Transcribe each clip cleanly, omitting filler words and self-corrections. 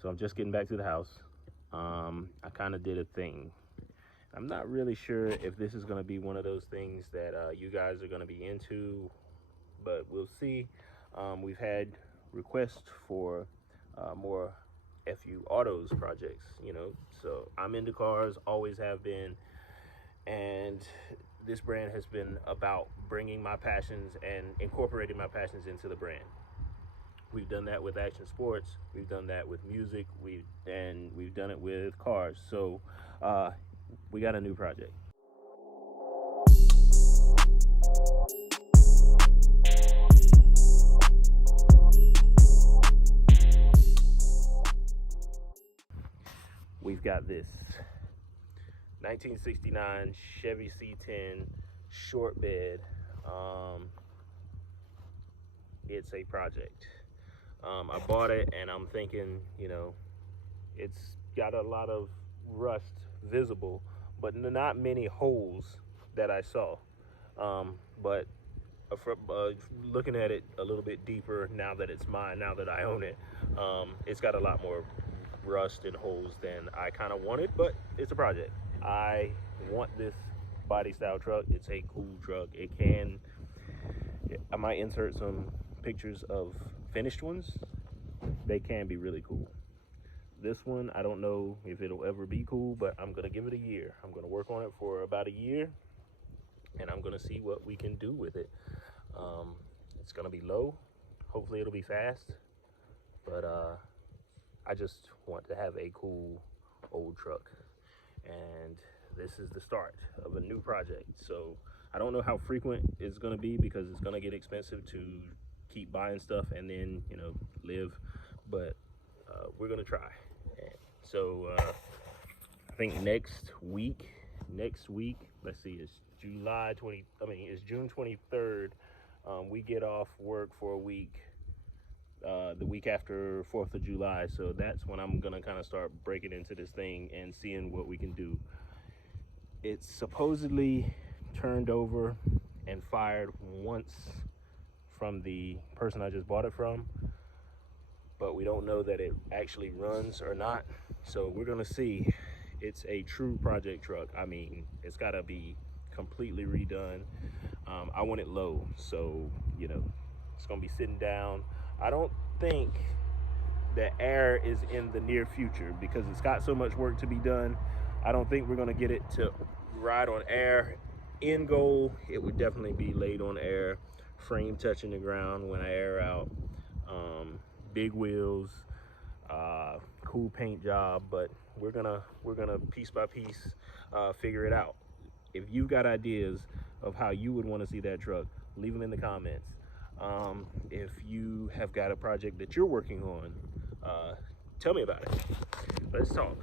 So I'm just getting back to the house. I kind of did a thing. I'm not really sure if this is going to be one of those things that you guys are going to be into, but we'll see. We've had requests for more FU Autos projects, so I'm into cars, always have been, and this brand has been about bringing my passions and incorporating my passions into the brand. We've done that with action sports. We've done that with music. We've done it with cars. So uh, we got a new project. We've got this 1969 Chevy C10 short bed. Um, it's a project. I bought it and I'm thinking, it's got a lot of rust visible, but not many holes that I saw. But looking at it a little bit deeper now that it's mine, now that I own it, it's got a lot more rust and holes than I kind of wanted, but it's a project. I want this body style truck. It's a cool truck. I might insert some pictures of finished ones. They can be really cool. This one, I don't know if it'll ever be cool, but I'm gonna give it a year. I'm gonna work on it for about a year, and I'm gonna see what we can do with it. Um, it's gonna be low. Hopefully, it'll be fast. But I just want to have a cool old truck, and this is the start of a new project. So I don't know how frequent it's gonna be because it's gonna get expensive to keep buying stuff and then live. But we're gonna try. And so I think next week, let's see, it's it's June 23rd. We get off work for a week, the week after 4th of July. So that's when I'm gonna kind of start breaking into this thing and seeing what we can do. It's supposedly turned over and fired once from the person I just bought it from, but we don't know that it actually runs or not. So we're gonna see. It's a true project truck. I mean, it's gotta be completely redone. I want it low, so it's gonna be sitting down. I don't think that air is in the near future because it's got so much work to be done. I don't think we're gonna get it to ride on air. In goal, it would definitely be laid on air, frame touching the ground when I air out. Big wheels, cool paint job, but we're gonna piece by piece figure it out. If you've got ideas of how you would want to see that truck, leave them in the comments. If you have got a project that you're working on, tell me about it. Let's talk.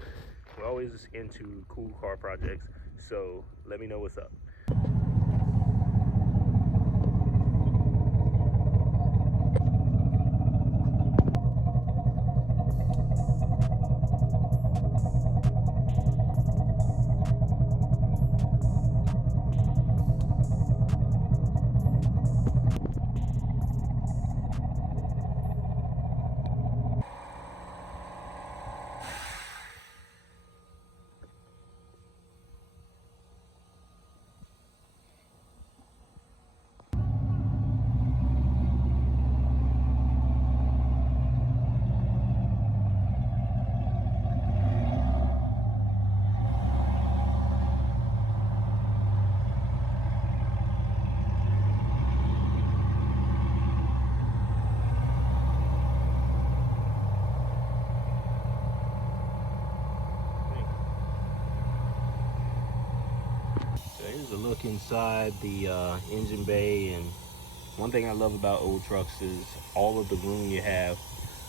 We're always into cool car projects, so let me know what's up. So here's a look inside the engine bay, and one thing I love about old trucks is all of the room you have.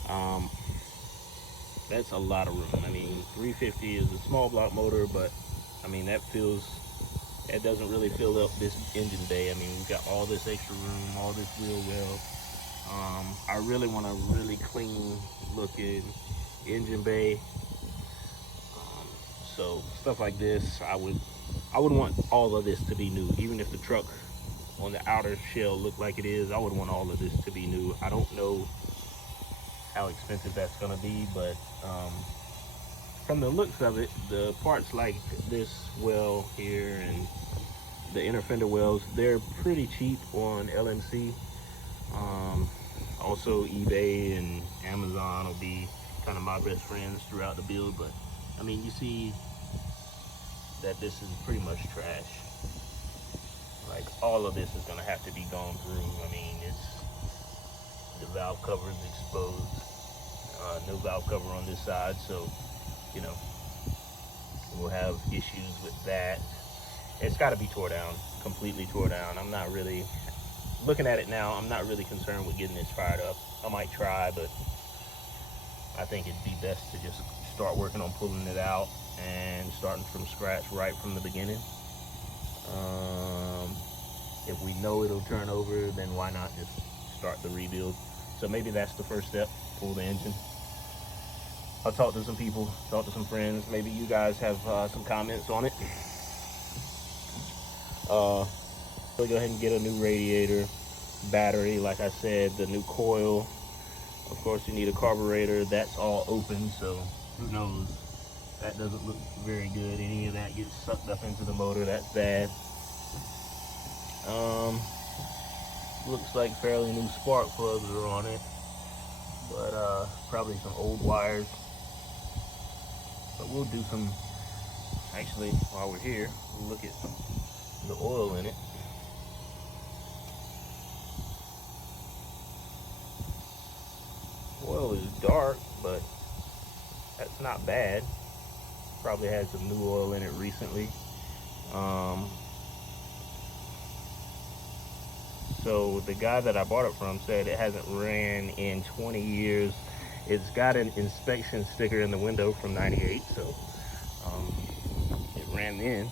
Um, that's a lot of room. I mean, 350 is a small block motor, but I mean that doesn't really fill up this engine bay. I mean, we've got all this extra room, all this wheel well. I really want a really clean looking engine bay. So stuff like this, I would want all of this to be new, even if the truck on the outer shell looked like it is. I would want all of this to be new. I don't know how expensive that's gonna be, but from the looks of it, the parts like this well here and the inner fender wells, they're pretty cheap on LMC. Also eBay and Amazon will be kind of my best friends throughout the build, but I mean, you see that this is pretty much trash. Like, all of this is gonna have to be gone through. I mean, the valve cover is exposed. No valve cover on this side, so you know, we'll have issues with that. It's got to be tore down, completely tore down. I'm not really, looking at it now, I'm not really concerned with getting this fired up. I might try, but I think it'd be best to just start working on pulling it out and starting from scratch right from the beginning. If we know it'll turn over, then why not just start the rebuild? So maybe that's the first step, pull the engine. I'll talk to some people, talk to some friends. Maybe you guys have some comments on it. We'll go ahead and get a new radiator, battery, like I said, the new coil. Of course, you need a carburetor. That's all open, so who knows? That doesn't look very good. Any of that gets sucked up into the motor. That's bad. Looks like fairly new spark plugs are on it, but probably some old wires. But we'll do some, actually, while we're here, we'll look at the oil in it. Oil is dark, but that's not bad. Probably had some new oil in it recently. So the guy that I bought it from said it hasn't ran in 20 years. It's got an inspection sticker in the window from '98, so it ran then.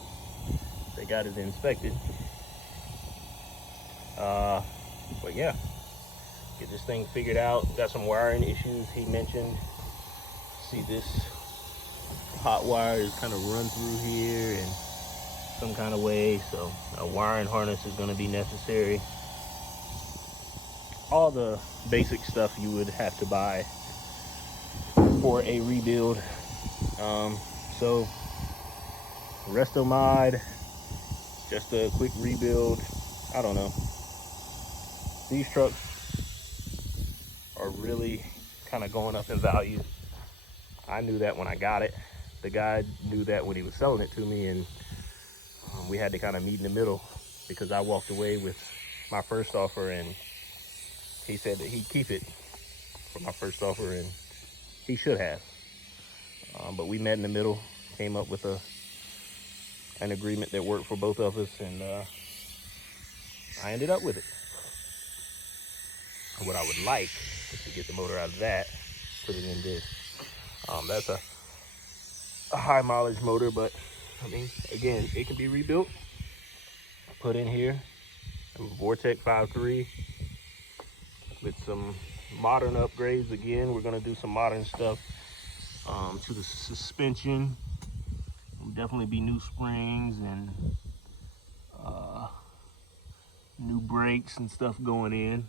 They got it inspected. But yeah, get this thing figured out. Got some wiring issues he mentioned. See, this hot wire is kind of run through here in some kind of way, so a wiring harness is going to be necessary. All the basic stuff you would have to buy for a rebuild. So resto mod, just a quick rebuild. I don't know, these trucks are really kind of going up in value. I knew that when I got it. The guy knew that when he was selling it to me, and we had to kind of meet in the middle, because I walked away with my first offer and he said that he'd keep it for my first offer, and he should have. But we met in the middle, came up with an agreement that worked for both of us, and I ended up with it. And what I would like is to get the motor out of that, put it in this. That's a high mileage motor, but I mean, again, it can be rebuilt, put in here, a Vortec 5.3 with some modern upgrades. Again, we're gonna do some modern stuff to the suspension. Will definitely be new springs and new brakes and stuff going in.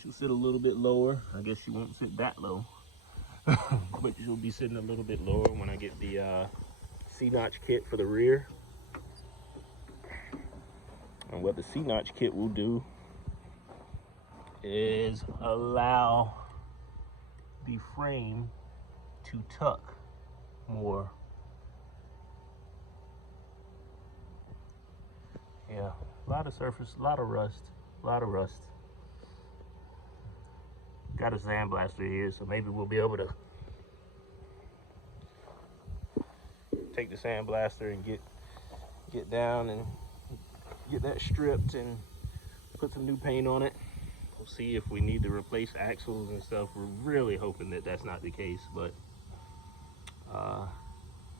She'll sit a little bit lower. I guess she won't sit that low, but she'll be sitting a little bit lower when I get the C-notch kit for the rear. And what the C-notch kit will do is allow the frame to tuck more. Yeah, a lot of surface, a lot of rust, a lot of rust. Got a sandblaster here, so maybe we'll be able to take the sandblaster and get down and get that stripped and put some new paint on it. We'll see if we need to replace axles and stuff. We're really hoping that that's not the case, but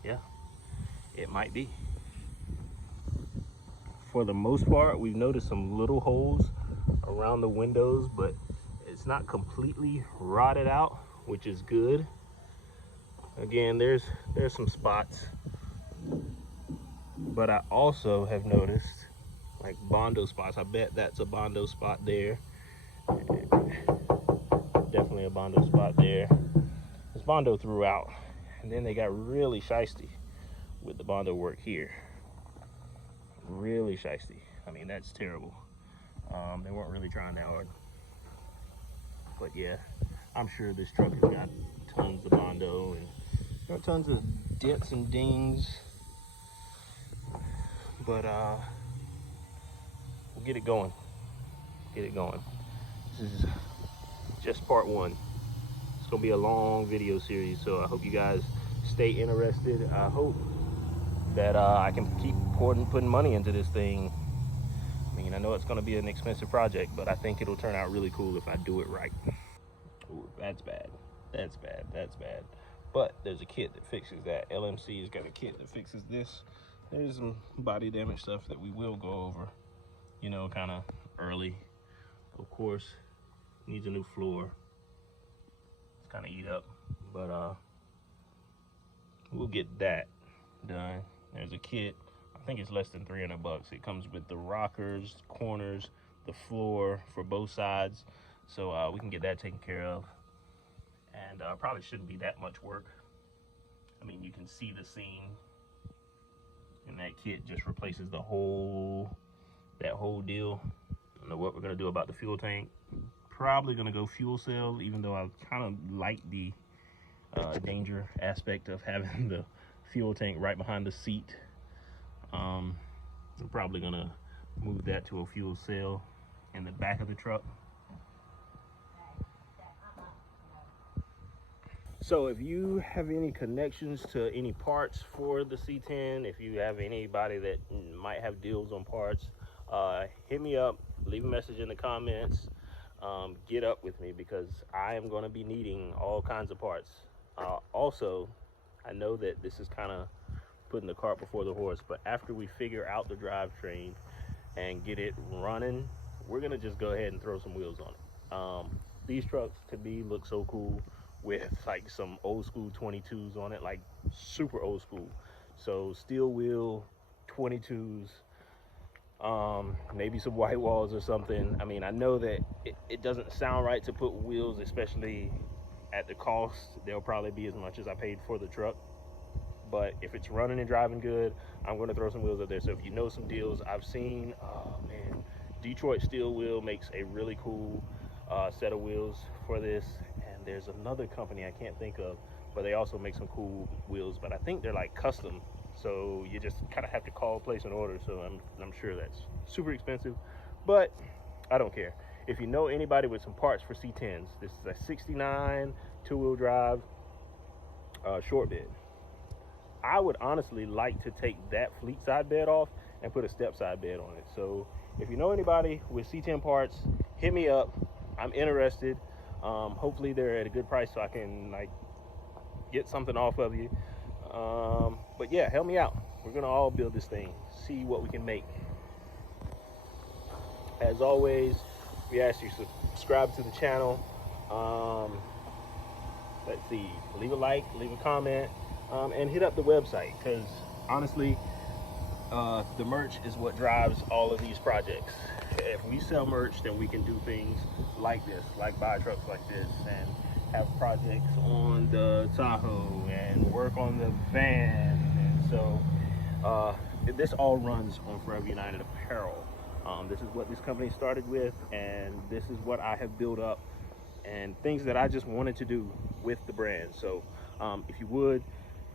yeah, it might be. For the most part, we've noticed some little holes around the windows, but it's not completely rotted out, which is good. Again, there's some spots, but I also have noticed like Bondo spots. I bet that's a Bondo spot there. definitely a Bondo spot there. It's Bondo throughout, and then they got really shisty with the Bondo work here. Really shisty. I mean, that's terrible. They weren't really trying that hard. But yeah, I'm sure this truck has got tons of Bondo and tons of dents and dings. But we'll get it going. Get it going. This is just part one. It's gonna be a long video series, so I hope you guys stay interested. I hope that I can keep putting money into this thing. I mean, I know it's gonna be an expensive project, but I think it'll turn out really cool if I do it right. Ooh, that's bad. That's bad. That's bad. But there's a kit that fixes that. LMC's got a kit that fixes this. There's some body damage stuff that we will go over, you know, kind of early. Of course, needs a new floor. It's kind of eat up, but we'll get that done. There's a kit. I think it's less than 300 bucks. It comes with the rockers, corners, the floor for both sides. So we can get that taken care of. And probably shouldn't be that much work. I mean, you can see the seam. And that kit just replaces that whole deal. I don't know what we're gonna do about the fuel tank. Probably gonna go fuel cell, even though I kind of like the danger aspect of having the fuel tank right behind the seat. I'm probably gonna move that to a fuel cell in the back of the truck. So if you have any connections to any parts for the C10, if you have anybody that might have deals on parts, hit me up, leave a message in the comments, get up with me, because I am going to be needing all kinds of parts. Also, I know that this is kind of putting the cart before the horse, but after we figure out the drivetrain and get it running, we're going to just go ahead and throw some wheels on it. These trucks to me look so cool with like some old school 22s on it, like super old school. So steel wheel 22s, maybe some white walls or something. I mean, I know that it doesn't sound right to put wheels, especially at the cost. They'll probably be as much as I paid for the truck. But if it's running and driving good, I'm going to throw some wheels up there. So if you know some deals, I've seen, oh man, Detroit Steel Wheel makes a really cool set of wheels for this. And there's another company I can't think of, but they also make some cool wheels. But I think they're like custom. So you just kind of have to call, place an order. So I'm sure that's super expensive, but I don't care. If you know anybody with some parts for C10s, this is a 69 two-wheel drive short bed. I would honestly like to take that fleet side bed off and put a step side bed on it. So if you know anybody with C10 parts, hit me up. I'm interested. Hopefully they're at a good price so I can like get something off of you. But yeah, help me out. We're gonna all build this thing, see what we can make. As always, we ask you to subscribe to the channel. Let's see, leave a like, leave a comment. And hit up the website, because honestly, the merch is what drives all of these projects. If we sell merch, then we can do things like this, like buy trucks like this, and have projects on the Tahoe and work on the van. And so this all runs on Forever United Apparel. This is what this company started with, and this is what I have built up, and things that I just wanted to do with the brand. So if you would,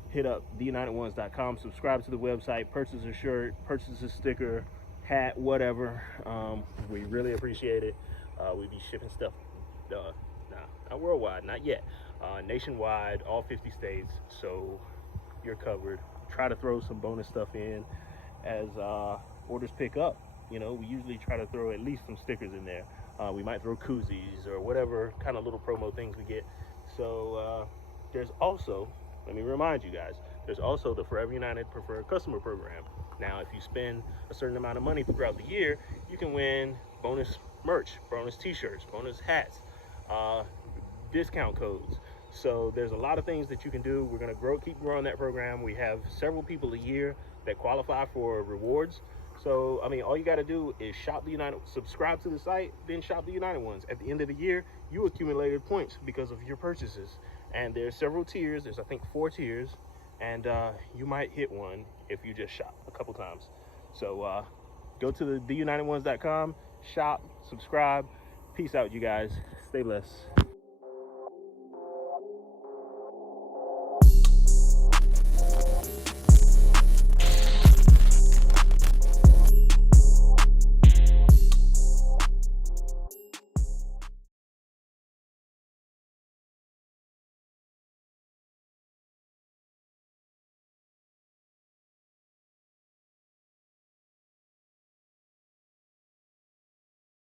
hit up theunitedones.com, subscribe to the website, purchase a shirt, purchase a sticker, hat, whatever. We really appreciate it. We be shipping stuff, not worldwide, not yet, nationwide, all 50 states, so you're covered. Try to throw some bonus stuff in as orders pick up. You know, we usually try to throw at least some stickers in there. We might throw koozies or whatever kind of little promo things we get. So there's also, let me remind you guys, there's also the Forever United Preferred Customer Program. Now, if you spend a certain amount of money throughout the year, you can win bonus merch, bonus t-shirts, bonus hats, discount codes. So there's a lot of things that you can do. We're going to keep growing that program. We have several people a year that qualify for rewards. So, I mean, all you got to do is shop the United, subscribe to the site, then shop the United Ones. At the end of the year, you accumulated points because of your purchases. And there's several tiers. There's, I think, 4 tiers. And you might hit one if you just shop a couple times. So go to the theunitedones.com, shop, subscribe. Peace out, you guys. Stay blessed.